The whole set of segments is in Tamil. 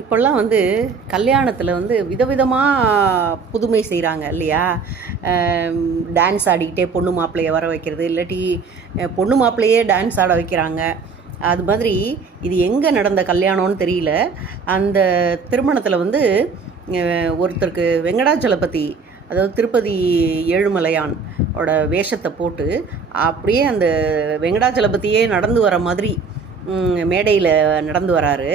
இப்போல்லாம் வந்து கல்யாணத்தில் வந்து விதவிதமாக புதுமை செய்கிறாங்க இல்லையா? டான்ஸ் ஆடிக்கிட்டே பொண்ணு மாப்பிள்ளைய வர வைக்கிறது, இல்லாட்டி பொண்ணு மாப்பிள்ளையே டான்ஸ் ஆட வைக்கிறாங்க. அது மாதிரி இது எங்கே நடந்த கல்யாணம்னு தெரியல. அந்த திருமணத்தில் வந்து ஒருத்தருக்கு வெங்கடாச்சலபதி, அதாவது திருப்பதி ஏழுமலையான் ஓட வேஷத்தை போட்டு அப்படியே அந்த வெங்கடாச்சலபதியே நடந்து வர மாதிரி மேடையில் நடந்து வராரு.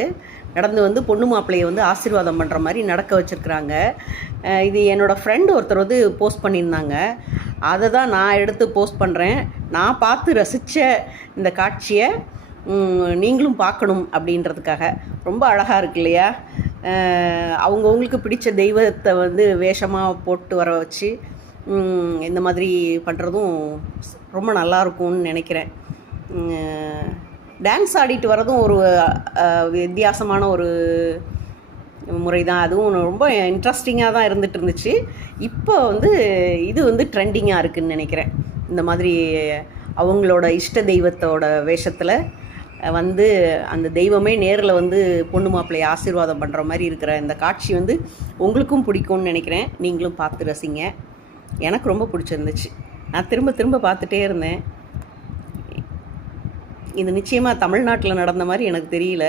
நடந்து வந்து பொண்ணு மாப்பிள்ளையை வந்து ஆசீர்வாதம் பண்ணுற மாதிரி நடக்க வச்சுருக்குறாங்க. இது என்னோடய ஃப்ரெண்டு ஒருத்தர் வந்து போஸ்ட் பண்ணியிருந்தாங்க. அதை தான் நான் எடுத்து போஸ்ட் பண்ணுறேன். நான் பார்த்து ரசித்த இந்த காட்சியை நீங்களும் பார்க்கணும் அப்படின்றதுக்காக. ரொம்ப அழகாக இருக்கு இல்லையா? அவங்கவுங்களுக்கு பிடிச்ச தெய்வத்தை வந்து வேஷமாக போட்டு வர வச்சு இந்த மாதிரி பண்ணுறதும் ரொம்ப நல்லாயிருக்கும்னு நினைக்கிறேன். டான்ஸ் ஆடிட்டு வரதும் ஒரு வித்தியாசமான ஒரு முறை தான். அதுவும் ரொம்ப இன்ட்ரெஸ்டிங்காக தான் இருந்துச்சு. இப்போ வந்து இது வந்து ட்ரெண்டிங்காக இருக்குதுன்னு நினைக்கிறேன். இந்த மாதிரி அவங்களோட இஷ்ட தெய்வத்தோட வேஷத்தில் வந்து அந்த தெய்வமே நேரில் வந்து பொண்ணு மாப்பிள்ளையை ஆசீர்வாதம் பண்ணுற மாதிரி இருக்கிற இந்த காட்சி வந்து உங்களுக்கும் பிடிக்கும்னு நினைக்கிறேன். நீங்களும் பார்த்து ரசிங்க. எனக்கு ரொம்ப பிடிச்சிருந்துச்சு. நான் திரும்ப திரும்ப பார்த்துட்டே இருந்தேன். இது நிச்சயமாக தமிழ்நாட்டில் நடந்த மாதிரி எனக்கு தெரியல.